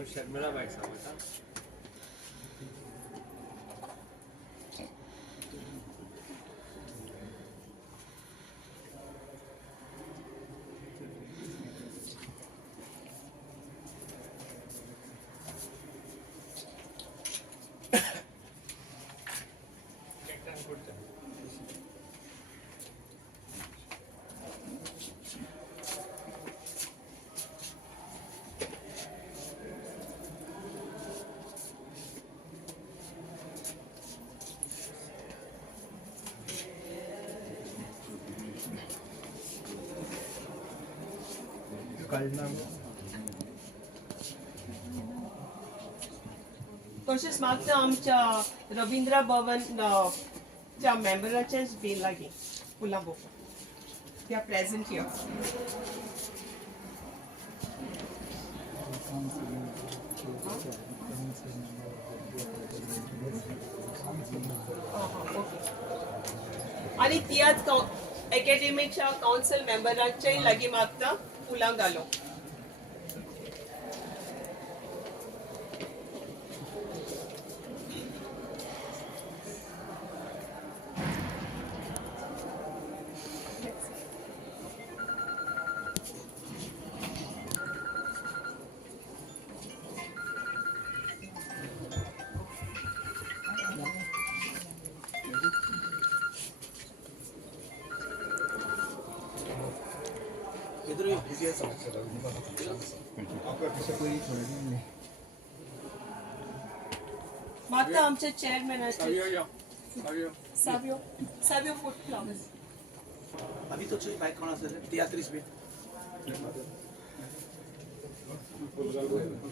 नाव शर्मिला बाई सांगता. तसेच मागचं आमच्या रवींद्र भवन च्या मेंबराचेच बी लागी पुलाबो त्या प्रेझेंट हियर. आणि त्याच अकॅडमिकच्या काउन्सिल मेंबरांच्याही लागी मागता पुला घालो. मागता आमचे चेअरमॅन सावियो फूड फ्लॉवर्स. अभी तो चाहिए बाइक कौन से तियात्रिस में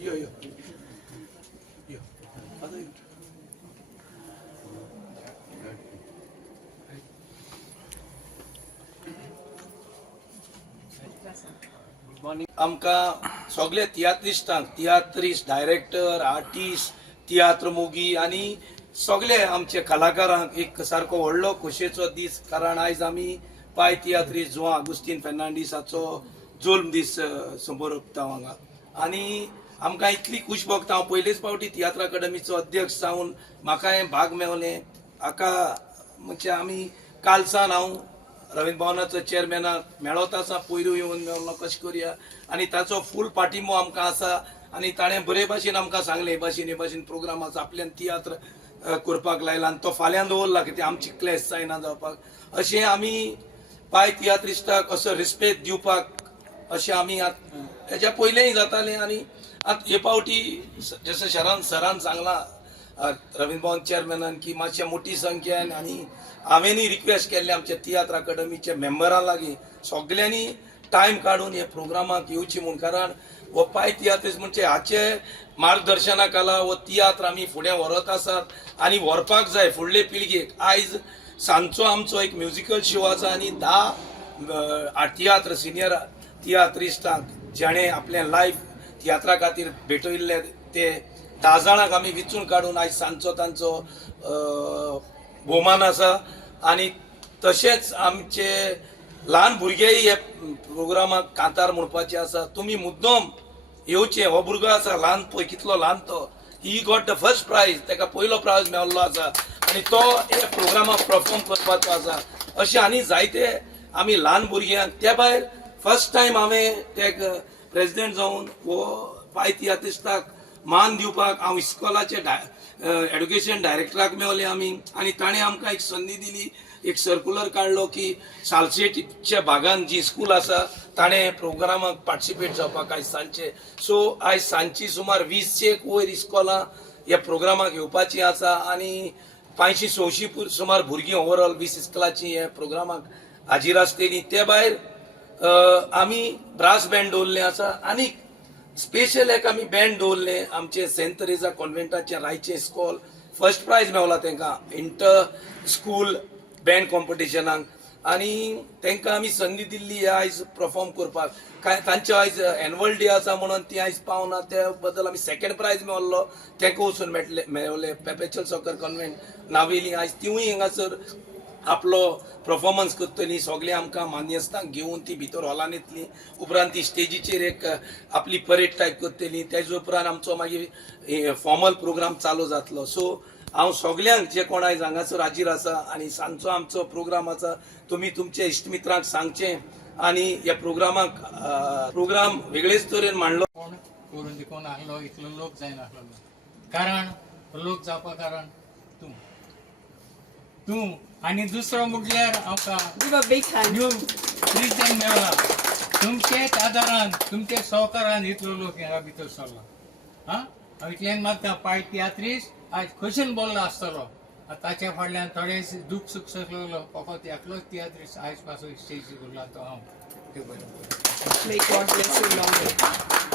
यो यो यो अदर आमका सगळे तियात्रिस्ट डायरेक्टर आर्टिस्ट तियात्र मोगी आणि सगळे आमचे कलाकारांक एक सारको व्हडलो खोशेचो दीस. कारण आयज आमी पाय तियात्रिस्ट जो आगुस्तीन फेर्नांडीसाचो जल्म दीस संबरपता हांगा. आणि आमकां इतली खुश भोगता. हांव पयलेच फावटी तियात्र अकादमीचो अध्यक्ष जावन म्हाका हें भाग मेवलें. हाका म्हणजे आमी कालसान हांव रवींद्र भवनाचो चेअरमॅनाक मेळत आसा पयरूं येवन मेवलो कशें करया. आनी ताचो फूल पाठिंबो आमकां आसा. आनी ताणें बरे भाशेन आमकां सांगलें हे भाशेन प्रोग्राम आसा आपल्यान तियात्र करपाक लायला. आनी तो फाल्यां दवरला कित्याक आमची क्लॅस जायना जावपाक. अशें आमी पाय तियात्रिस्टाक असो रिस्पेक्ट दिवपाक अशें आमी हेच्या पयलेंय जातालें. आनी हे पावटी जसं सरान सांगलां रवींद्र भवन चेअरमॅनान की मातशें मोठी संख्येन आनी हांवेंनी रिक्वेस्ट केल्ले आमच्या तियात्र अकादमीच्या मेंबरां लागीं सगळ्यांनी टायम काडून हे प्रोग्रामाक येवची म्हूण. कारण हो पाय तियात्रिस्ट म्हणजे हाचे मार्गदर्शना खाला हो तियात्र आमी फुडें व्हरत आसात आनी व्हरपाक जाय फुडले पिळगेक. आयज सांजचो आमचो एक म्युजिकल शो आसा आनी 10 तियात्र सिनियर तियात्रिस्टांक जेणे आपलें लायफ तियात्रा खातीर भेटयल्ले ते 10 जाणांक आमी विचून काडून आयज सांजचो तांचो भोवमान आसा. आनी तशेंच आमचे ल्हान भुरगेय हे प्रोग्रामाक कांतार म्हणपाचे आसा. तुमी मुद्दम येवचे. हो भुरगो आसा ल्हान पळय कितलो ल्हान तो. He got the first prize. ताका पयलो प्रायज मेळ्ळो आसा आनी तो हे प्रोग्रामाक परफॉर्म करपाचो आसा. अशें आनी जायते आमी ल्हान भुरग्यांक त्या भायर फर्स्ट टायम हांवें ते प्रेसिडेंट जावन हो पाय तियात्रिस्टाक मान दिवपाक हांव इस्कॉलाचे एड्युकेशन डायरेक्टराक मेवले आमी. आनी ताणें आमकां एक संदी दिली. एक सर्क्युलर काडलो की सालसेटच्या भागान जी स्कूल आसा ताणें प्रोग्रामाक पार्टिसिपेट जावपाक आयज सांजचे. सो आयज सांजची सुमार 20 वयर इस्कॉलां ह्या प्रोग्रामाक येवपाची आसा. आनी 500-600 सुमार भुरगीं ओवरऑल 20 इस्कॉलाची ह्या प्रोग्रामाक हाजीर आसतलीं. ते भायर आमी ब्रास बँड दवरलें आसा. आनी स्पेशल एक आमी बँड दवरलें आमचे सेंट तेरेजा कॉन्व्हेंटाचे रायचे इस्कॉल. फर्स्ट प्रायज मेवला तांकां इंटर स्कूल बँड कॉम्पिटिशनाक. आनी तांकां आमी संदी दिल्ली आयज परफॉर्म करपाक. तांचे आयज एन्युअल डे आसा म्हणून ती आयज पावना. त्या बद्दल आमी सेकंड प्रायज मेळ्ळो तांकां वचून मेळवले. पेपेचुअल सॉकर कॉन्व्हेंट नावेली आयज तिवूय हिंगासर आपलो परफॉर्मन्स करतली सगळे आमकां मान्यस्थान घेवन ती भितर हॉलान येतली उपरांत ती स्टेजीचेर एक आपली परेड टायप करतली तेजे उपरांत आमचो मागीर फॉर्मल प्रोग्राम चालू जातलो सो हांव सगळ्यांक जे कोण आयज हांगासर हाजीर आसा आनी सांजचो आमचो प्रोग्राम आसा तुमी तुमच्या इश्टमित्रांक सांगचें आनी ह्या प्रोग्रामाक प्रोग्राम वेगळेच तरेन मांडलो कोण करून देखून आहलो इतलो लोक जायनासलो कारण लोक जावपा कारण तूं आनी दुसरो म्हटल्यार आमकां Give a big hand. New president मेळ्ळा तुमचेच आदारान तुमच्या सहकारान इतलो लोक हांगा भितर सरला हांव इतल्यान मागता पाय तियात्रीस आज खंयसून बोल्लो आसतलो ताच्या फाटल्यान थोडे दूख सुख सकलो फकत एकलोच तियात्रीस आयज पासून स्टेजीर उरला तो हांव May God bless you long.